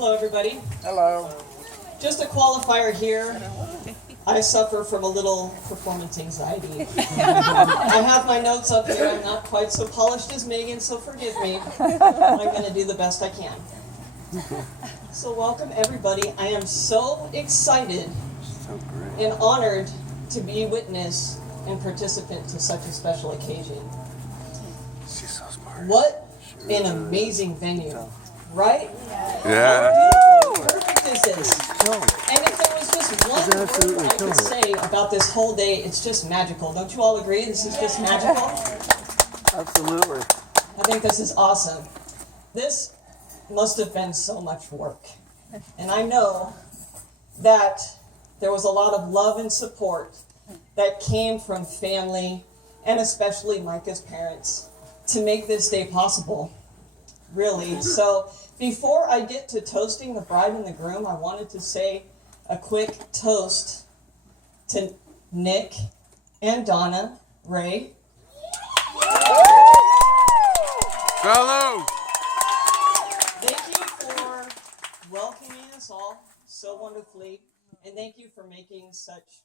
Hello, everybody. Hello. Just a qualifier here. I suffer from a little performance anxiety. I have my notes up here. I'm not quite so polished as Megan, so forgive me. I'm going to do the best I can. So welcome, everybody. I am so excited and honored to be witness and participant to such a special occasion. She's so smart. What an amazing venue, right? Yeah. How perfect is this? And if there was just one word I could say about this whole day, it's just magical. Don't you all agree? This is just magical? Absolutely. I think this is awesome. This must have been so much work. And I know that there was a lot of love and support that came from family and especially Micah's parents to make this day possible. Really. So before I get to toasting the bride and the groom, I wanted to say a quick toast to Nick and Donna Ray. Fellow. Thank you for welcoming us all so wonderfully, and thank you for making such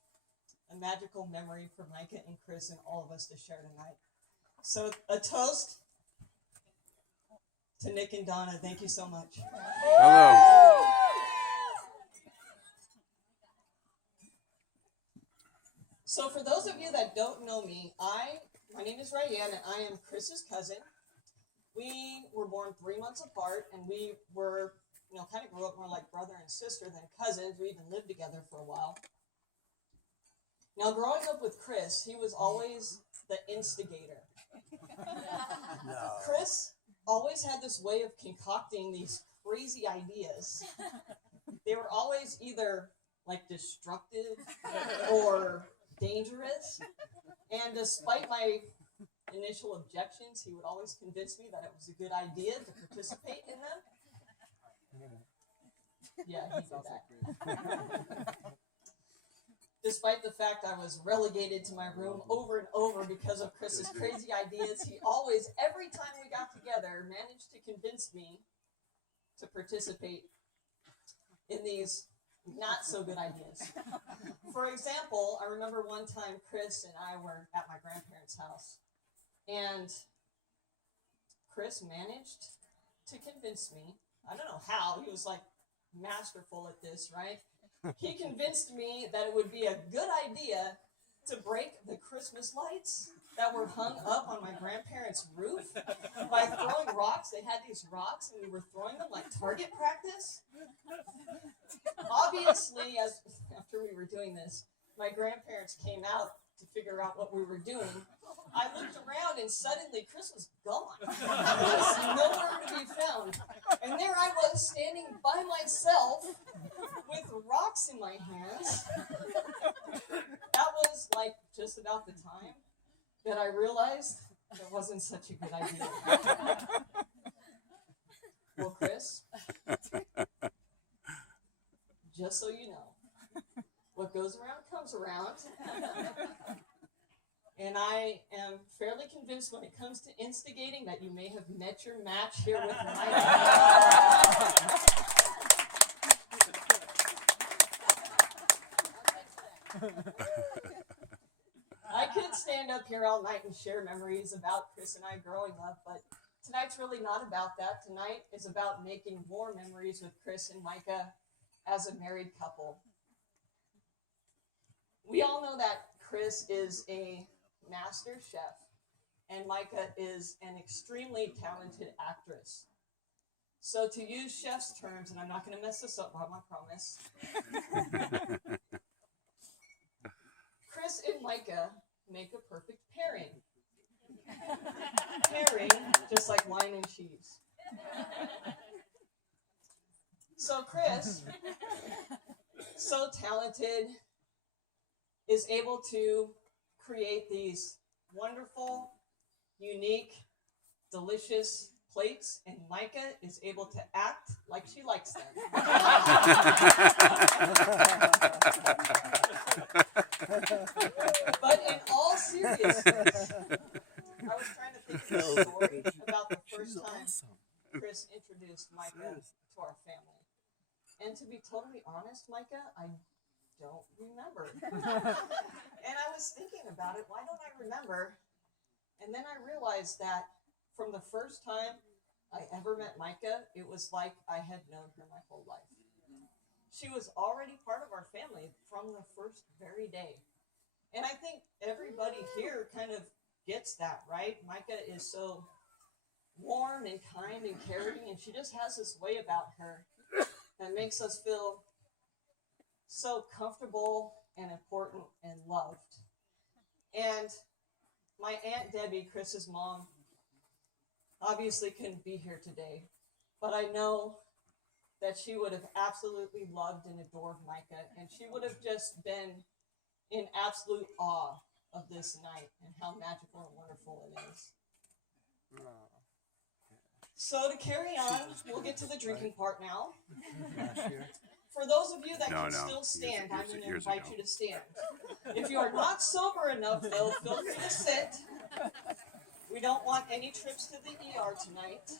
a magical memory for Micah and Chris and all of us to share tonight. So a toast to Nick and Donna. Thank you so much. Hello. So for those of you that don't know me, my name is Ryan, and I am Chris's cousin. We were born 3 months apart, and we were, kind of grew up more like brother and sister than cousins. We even lived together for a while. Now, growing up with Chris, he was always the instigator. Chris always had this way of concocting these crazy ideas. They were always either like destructive or dangerous. And despite my initial objections, he would always convince me that it was a good idea to participate in them. Yeah, he did that. Despite the fact I was relegated to my room over and over because of Chris's crazy ideas, he always, every time we got together, managed to convince me to participate in these not so good ideas. For example, I remember one time Chris and I were at my grandparents' house, and Chris managed to convince me, I don't know how, he was like masterful at this, right? He convinced me that it would be a good idea to break the Christmas lights that were hung up on my grandparents' roof by throwing rocks. They had these rocks, and we were throwing them like target practice. Obviously, after we were doing this, my grandparents came out to figure out what we were doing. I looked around, and suddenly Chris was gone. He was nowhere to be found. And there I was, standing by myself with rocks in my hands. That was like just about the time that I realized that wasn't such a good idea. Well, Chris, just so you know, what goes around comes around. And I am fairly convinced when it comes to instigating that you may have met your match here with Mike. I could stand up here all night and share memories about Chris and I growing up, but tonight's really not about that. Tonight is about making more memories with Chris and Micah as a married couple. We all know that Chris is a master chef, and Micah is an extremely talented actress. So to use chef's terms, and I'm not going to mess this up, Bob, I promise. Chris and Micah make a perfect pairing. Pairing, just like wine and cheese. So Chris, so talented, is able to create these wonderful, unique, delicious plates, and Micah is able to act like she likes them. But in all seriousness, I was trying to think of a story about the first time Chris introduced Micah to our family. And to be totally honest, Micah, I don't remember. And I was thinking about it, why don't I remember? And then I realized that from the first time I ever met Micah, it was like I had known her my whole life. She was already part of our family from the first very day. And I think everybody here kind of gets that, right? Micah is so warm and kind and caring, and she just has this way about her that makes us feel so comfortable and important and loved. And my Aunt Debbie, Chris's mom, obviously couldn't be here today, but I know that she would have absolutely loved and adored Micah, and she would have just been in absolute awe of this night and how magical and wonderful it is. So to carry on, we'll get to the drinking part now. For those of you that can still stand, I'm going to invite you to stand. If you are not sober enough, though, feel free to sit. We don't want any trips to the ER tonight.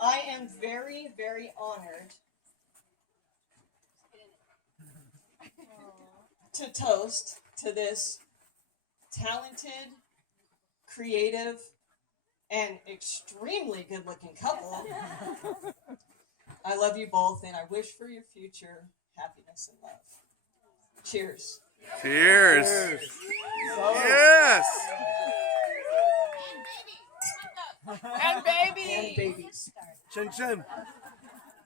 I am very, very honored to toast to this talented, creative, and extremely good-looking couple. I love you both, and I wish for your future happiness and love. Cheers. Cheers. Yes. And baby. And babies. Chin chin.